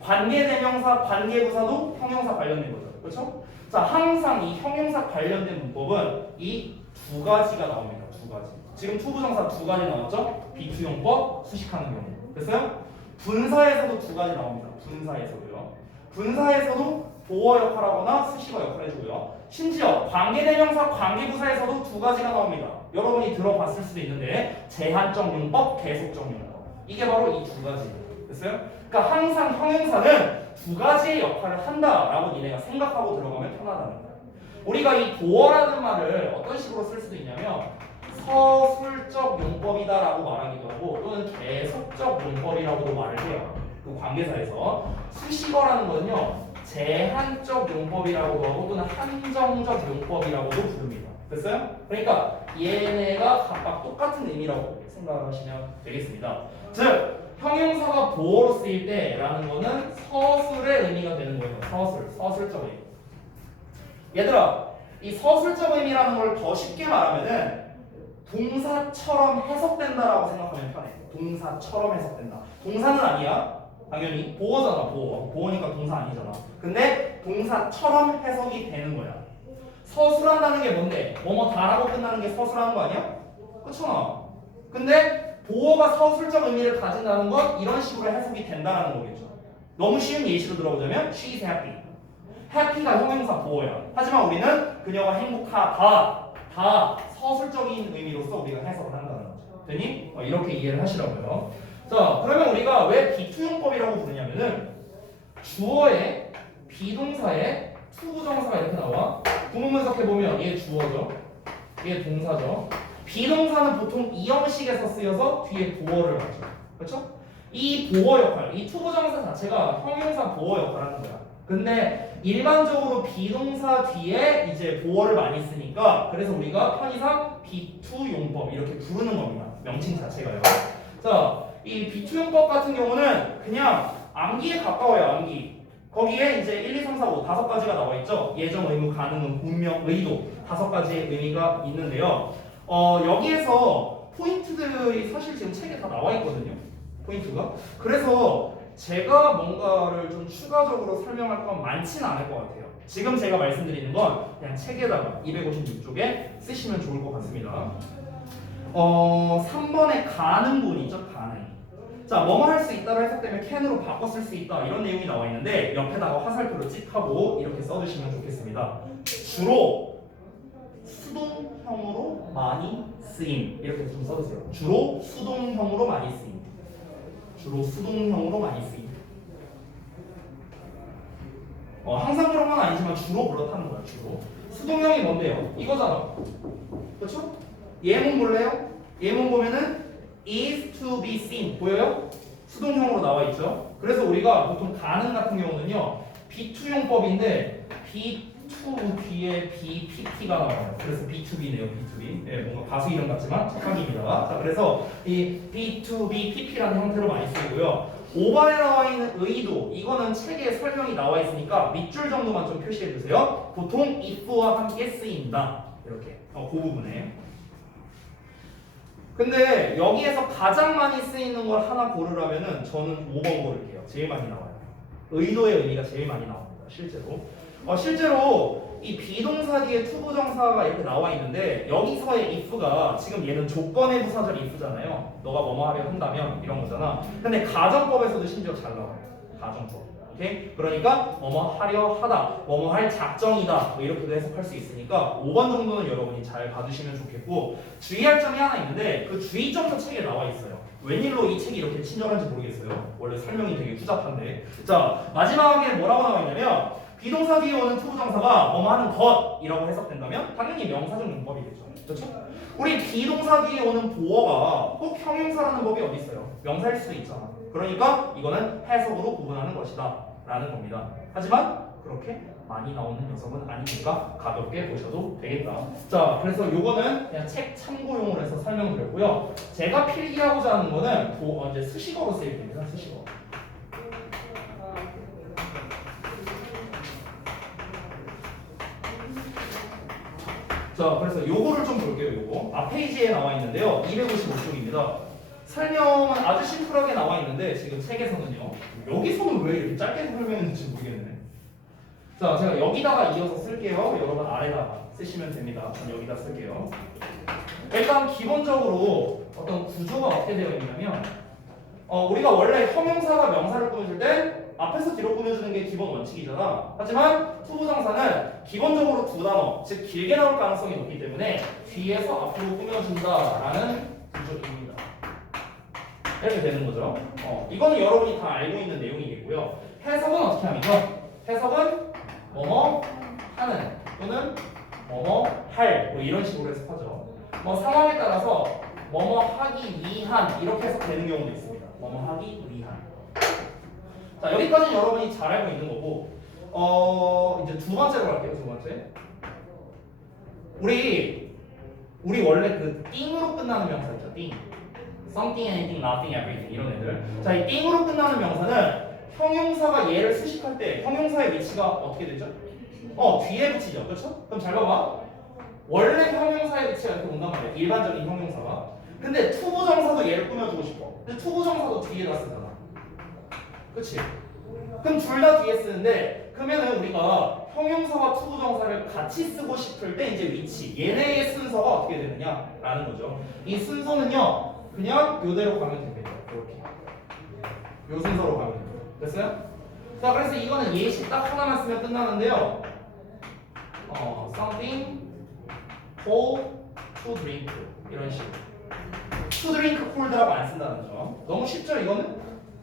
관계대명사, 관계부사도 형용사 관련된 거죠. 그렇죠? 자, 항상 이 형용사 관련된 문법은 이 두 가지가 나옵니다. 두 가지. 지금 투부정사 두 가지 나왔죠? 비투용법, 수식하는 경우. 됐어요? 분사에서도 두 가지 나옵니다. 분사에서도요. 분사에서도 보어 역할하거나 수식어 역할 해주고요. 심지어 관계대명사, 관계부사에서도 두 가지가 나옵니다. 여러분이 들어봤을 수도 있는데 제한적 용법, 계속적 용법. 이게 바로 이 두 가지. 됐어요? 그러니까 항상 형용사는 두 가지의 역할을 한다라고 니네가 생각하고 들어가면 편하다는 거예요. 우리가 이 보어라는 말을 어떤 식으로 쓸 수도 있냐면 서술적 용법이다라고 말하기도 하고 또는 계속적 용법이라고도 말을 해요. 그 관계사에서 수식어라는 거는요 제한적 용법이라고도 하고 또는 한정적 용법이라고도 부릅니다. 됐어요? 그러니까 얘네가 각각 똑같은 의미라고 생각하시면 되겠습니다. 즉 형용사가 보어로 쓰일 때라는 거는 서술의 의미가 되는 거예요. 서술적 의미. 얘들아, 이 서술적 의미라는 걸 더 쉽게 말하면은 동사처럼 해석된다라고 생각하면 편해. 동사처럼 해석된다. 동사는 아니야. 당연히 보어잖아. 보어니까 동사 아니잖아. 근데 동사처럼 해석이 되는 거야. 서술한다는 게 뭔데? 뭐뭐 다라고 끝나는 게 서술하는 거 아니야? 그렇잖아. 근데 보어가 서술적 의미를 가진다는 건 이런 식으로 해석이 된다는 거겠죠. 너무 쉬운 예시로 들어보자면 she is happy. happy가 형용사 보어야. 하지만 우리는 그녀가 행복하다. 다 서술적인 의미로서 우리가 해석을 한다는 거죠. 됐니? 이렇게 이해를 하시라고요. 자, 그러면 우리가 왜 비투용법이라고 부르냐면은 주어에 비동사에 투부정사가 이렇게 나와. 구문 분석해보면 얘 주어죠. 얘 동사죠. 비동사는 보통 이 형식에서 쓰여서 뒤에 보어를 하죠. 그렇죠? 이 보어 역할, 이 투부정사 자체가 형용사 보어 역할을 하는 거야. 근데 일반적으로 비동사 뒤에 이제 보어를 많이 쓰니까 그래서 우리가 편의상 비투용법 이렇게 부르는 겁니다. 명칭 자체가요. 자, 이 비투용법 같은 경우는 그냥 암기에 가까워요. 암기. 거기에 이제 1, 2, 3, 4, 5 다섯 가지가 나와 있죠. 예정, 의무, 가능, 운명, 의도 다섯 가지의 의미가 있는데요. 여기에서 포인트들이 사실 지금 책에 다 나와 있거든요. 포인트가. 그래서 제가 뭔가를 좀 추가적으로 설명할 건 많지는 않을 것 같아요. 지금 제가 말씀드리는 건 그냥 책에다가 256쪽에 쓰시면 좋을 것 같습니다. 3번에 가능분이죠. 가능. 자, 뭐뭐 할 수 있다로 해석되면 can으로 바꿔 쓸 수 있다 이런 내용이 나와 있는데 옆에다가 화살표로 찍하고 이렇게 써주시면 좋겠습니다. 주로 수동형으로 많이 쓰임 이렇게 좀 써주세요. 주로 수동형으로 많이 쓰임. 주로 수동형으로 많이 쓰임. 항상 그런 건 아니지만 주로 그렇다는 거야. 주로 수동형이 뭔데요? 이거잖아. 그렇죠? 예문 볼래요? 예문 보면은 is to be seen 보여요? 수동형으로 나와 있죠. 그래서 우리가 보통 가능 같은 경우는요 비투용법인데 B2 뒤에 BPT가 나와요. 그래서 B2B네요. B2B. 예, 뭔가 가수 이름 같지만 착각입니다. 자, 그래서 이 B2B, PP라는 형태로 많이 쓰이고요. 5번에 나와 있는 의도 이거는 책에 설명이 나와 있으니까 밑줄 정도만 좀 표시해 주세요. 보통 if와 함께 쓰인다. 이렇게 그 부분에. 근데 여기에서 가장 많이 쓰이는 걸 하나 고르라면은 저는 5번 고를게요. 제일 많이 나와요. 의도의 의미가 제일 많이 나옵니다. 실제로. 실제로 이 비동사 뒤에 투부정사가 이렇게 나와 있는데 여기서의 if가 지금 얘는 조건의 부사절 if잖아요. 너가 뭐뭐 하려 한다면 이런 거잖아. 근데 가정법에서도 심지어 잘 나와요. 가정법. 오케이? 그러니까 뭐뭐 하려 하다, 뭐뭐 할 작정이다 뭐 이렇게도 해석할 수 있으니까 5번 정도는 여러분이 잘 봐주시면 좋겠고 주의할 점이 하나 있는데 그 주의점도 책에 나와 있어요. 웬일로 이 책이 이렇게 친절한지 모르겠어요. 원래 설명이 되게 후잡한데. 자, 마지막에 뭐라고 나와 있냐면 비동사 뒤에 오는 투부정사가 뭐뭐 하는 것이라고 해석된다면 당연히 명사적 용법이겠죠. 그렇죠? 우리 비동사 뒤에 오는 보어가 꼭 형용사라는 법이 어디 있어요? 명사일 수도 있잖아. 그러니까 이거는 해석으로 구분하는 것이다 라는 겁니다. 하지만 그렇게 많이 나오는 녀석은 아니니까 가볍게 보셔도 되겠다. 자, 그래서 요거는 그냥 책 참고용으로 해서 설명드렸고요. 제가 필기하고자 하는 거는 이제 수식어로 쓰일 때입니다. 수식어. 자, 그래서 요거를 좀 볼게요. 요거 앞 페이지에 나와 있는데요. 255쪽입니다. 설명은 아주 심플하게 나와 있는데 지금 책에서는요. 여기서는 왜 이렇게 짧게 설명했는지 모르겠네. 자, 제가 여기다가 이어서 쓸게요. 여러분 아래다가 쓰시면 됩니다. 전 여기다 쓸게요. 일단 기본적으로 어떤 구조가 어떻게 되어 있냐면 우리가 원래 형용사가 명사를 꾸며줄 때 앞에서 뒤로 꾸며주는 게 기본 원칙이잖아. 하지만 투부정사는 기본적으로 두 단어, 즉 길게 나올 가능성이 높기 때문에 뒤에서 앞으로 꾸며준다라는 구조입니다. 이렇게 되는 거죠. 이거는 여러분이 다 알고 있는 내용이겠고요. 해석은 어떻게 하면요? 해석은 뭐뭐 하는 또는 뭐뭐 할 뭐 이런 식으로 해석하죠. 뭐 상황에 따라서 뭐뭐 하기 위한 이렇게 해석되는 경우도 있습니다. 뭐뭐 하기 위한. 자, 여기까지는 여러분이 잘 알고 있는 거고 이제 두 번째로 갈게요. 두 번째. 우리 원래 그 띵으로 끝나는 명사 있죠. 띵. something, anything, nothing, everything 이런 애들. 자, 이 띵으로 끝나는 명사는 형용사가 얘를 수식할 때 형용사의 위치가 어떻게 되죠? 뒤에 붙이죠. 그렇죠? 그럼 잘 봐봐. 원래 형용사의 위치가 이렇게 온단 말이야. 일반적인 형용사가. 근데 투부정사도 얘를 꾸며주고 싶어. 근데 투부정사도 뒤에다 쓰잖아. 그치? 그럼 둘 다 뒤에 쓰는데 그러면은 우리가 형용사와 투부정사를 같이 쓰고 싶을 때 이제 위치 얘네의 순서가 어떻게 되느냐라는 거죠. 이 순서는요 그냥 요대로 가면 됩니다. 이렇게 요 순서로 가면 됩니다. 됐어요? 자, 그래서 이거는 예시 딱 하나만 쓰면 끝나는데요. something cold to drink 이런 식으로 to drink cold라고 안 쓴다는 점. 너무 쉽죠 이거는?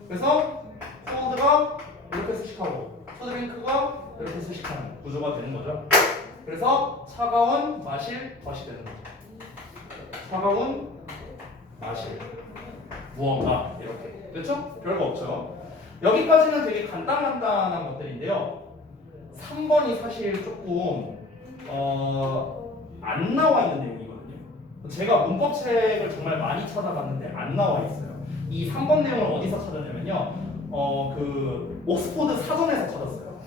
그래서 cold가 이렇게 수식하고 to drink가 이렇게 수식하는 구조가 되는 거죠. 그래서 차가운 마실 것이 되는 거죠. 차가운 마실 무언가 이렇게. 그렇죠? 별거 없죠. 여기까지는 되게 간단한 것들인데요. 3번이 사실 조금 안 나와 있는 내용이거든요. 제가 문법책을 정말 많이 찾아봤는데 안 나와 있어요. 이 3번 내용을 어디서 찾았냐면요. 그 옥스포드 사전에서 찾았어요.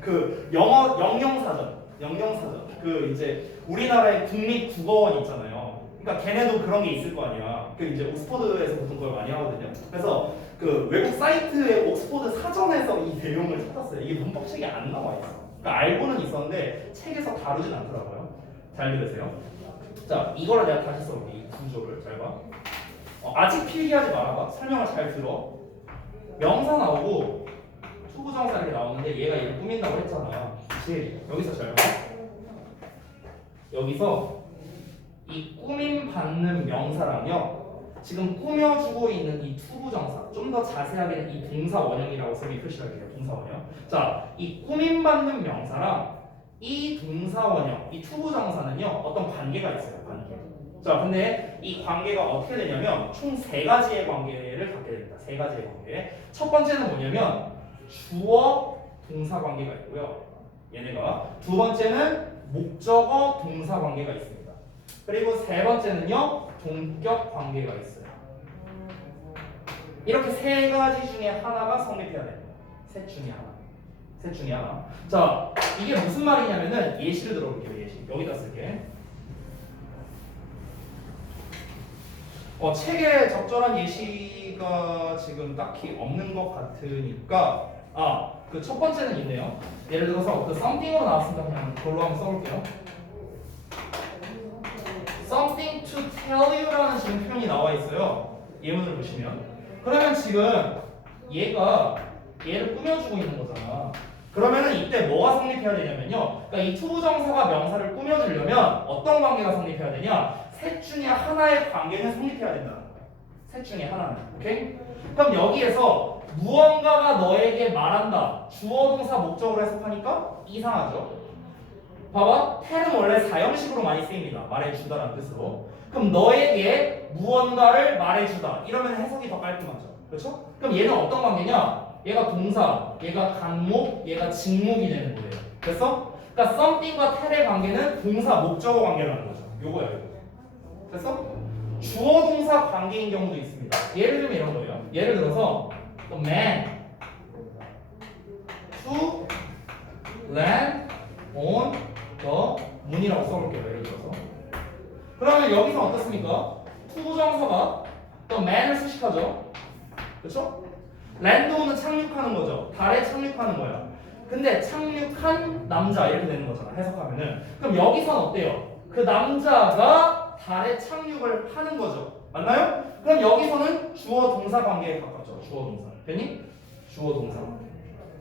그 영어 영영사전. 그 이제 우리나라의 국립국어원 있잖아요. 그러니까 걔네도 그런 게 있을 거 아니야. 그 이제 옥스포드에서 보통 그걸 많이 하거든요. 그래서 그 외국 사이트의 옥스포드 사전에서 이 내용을 찾았어요. 이게 문법책에 안 나와 있어. 그러니까 알고는 있었는데 책에서 다루진 않더라고요. 잘 들으세요. 자, 이거를 내가 다시 써볼게. 이 구조를 잘 봐. 아직 필기하지 말아봐. 설명을 잘 들어. 명사 나오고 투부정사 이렇게 나오는데 얘가 얘를 꾸민다고 했잖아. 그치? 여기서 잘 봐. 여기서 이 꾸밈 받는 명사랑요. 지금 꾸며주고 있는 이 투부정사 좀 더 자세하게는 이 동사 원형이라고 쌤이 표시를 할게요. 동사 원형. 자, 이 꾸밈 받는 명사랑 이 동사 원형, 이 투부정사는요 어떤 관계가 있어요. 관계. 자, 근데 이 관계가 어떻게 되냐면 총 세 가지의 관계를 갖게 됩니다. 세 가지의 관계. 첫 번째는 뭐냐면 주어 동사 관계가 있고요. 얘네가 두 번째는 목적어 동사 관계가 있습니다. 그리고 세 번째는요 동격 관계가 있어요. 이렇게 세 가지 중에 하나가 성립해야 됩니다. 셋 중에 하나. 자, 이게 무슨 말이냐면은 예시를 들어볼게요. 예시 여기다 쓸게. 책에 적절한 예시가 지금 딱히 없는 것 같으니까 그 첫 번째는 있네요. 예를 들어서 그 something으로 나왔으니까 그냥 그걸로 한번 써볼게요. something to tell you라는 지금 표현이 나와 있어요. 예문을 보시면. 그러면 지금 얘를 꾸며주고 있는 거잖아. 그러면은 이때 뭐가 성립해야 되냐면요. 그러니까 이 투부정사가 명사를 꾸며주려면 어떤 관계가 성립해야 되냐? 셋 중에 하나의 관계는 성립해야 된다는 거야. 셋 중에 하나는. 오케이? 그럼 여기에서 무언가가 너에게 말한다. 주어 동사 목적으로 해석하니까 이상하죠? 봐봐. tell은 원래 사형식으로 많이 쓰입니다. 말해주다라는 뜻으로. 그럼 너에게 무언가를 말해주다. 이러면 해석이 더 깔끔하죠. 그렇죠? 그럼 얘는 어떤 관계냐? 얘가 동사, 얘가 간목, 얘가 직목이 되는 거예요. 됐어? 그러니까 something과 tell의 관계는 동사 목적어 관계라는 거죠. 요거야, 요거. 됐어? 주어 동사 관계인 경우도 있습니다. 예를 들면 이런 거예요. 예를 들어서 the man to land on the 문이라고 써볼게요. 예를 들어서. 그러면 여기서 어떻습니까? 투부정사가 또 man을 수식하죠. 그렇죠? 랜드온은 착륙하는 거죠. 달에 착륙하는 거야. 근데 착륙한 남자 이렇게 되는 거잖아. 해석하면은. 그럼 여기선 어때요? 그 남자가 달에 착륙을 하는 거죠. 맞나요? 그럼 여기서는 주어 동사 관계에 가깝죠. 주어 동사. 됐니? 주어 동사.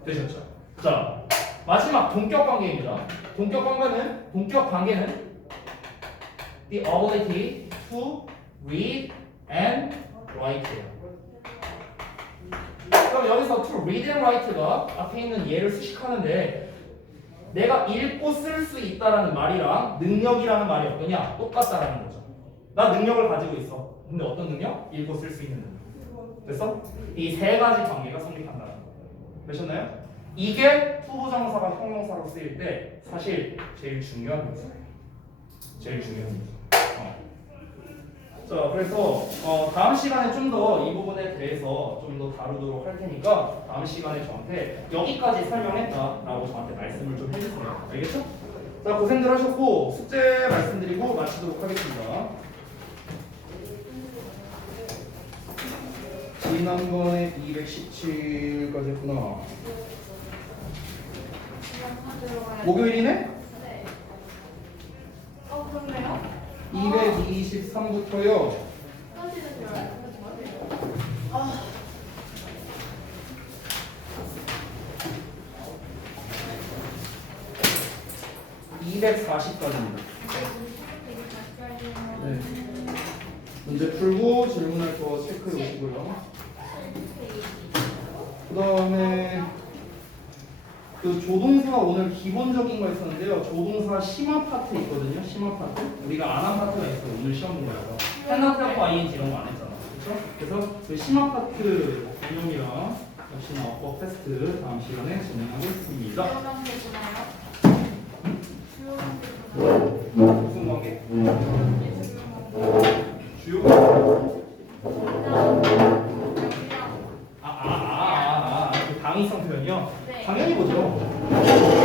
되셨죠? 자, 마지막 동격 관계입니다. 동격 관계는 the ability to read and write예요. 그럼 여기서 to read and write가 앞에 있는 얘를 수식하는데 내가 읽고 쓸 수 있다라는 말이랑 능력이라는 말이 어떠냐? 똑같다라는 거죠. 나 능력을 가지고 있어. 근데 어떤 능력? 읽고 쓸 수 있는 능력. 됐어? 이 세 가지 관계가 성립한다는 거. 되셨나요? 이게 투부정사가 형용사로 쓰일 때 사실 제일 중요한 요소예요. 제일 중요한 요소. 자, 그래서 다음 시간에 좀 더 이 부분에 대해서 좀 더 다루도록 할 테니까 다음 시간에 저한테 여기까지 설명했다라고 저한테 말씀을 좀 해주세요. 알겠죠? 자, 고생들 하셨고 숙제 말씀드리고 마치도록 하겠습니다. 지난번에 217까지 했구나. 목요일이네? 네. 그렇네요. 223부터요. 사실은 좋아요. 240까지입니다. 네. 문제 풀고 질문할 거 체크해 오시고요. 그 다음에 그 조동사 오늘 기본적인 거 있었는데요. 조동사 심화 파트 있거든요. 심화 파트. 우리가 안 한 파트가 있어. 오늘 시험 본 거라서. 펜던트하고 ing 이런 거 안 했잖아. 그렇죠? 그래서 그 심화 파트 개념이랑 역시나 어법 테스트 다음 시간에 진행하겠습니다. 무슨 관계? 주요 관계? 그 당위성 표현이요? 네. 당연히 보죠.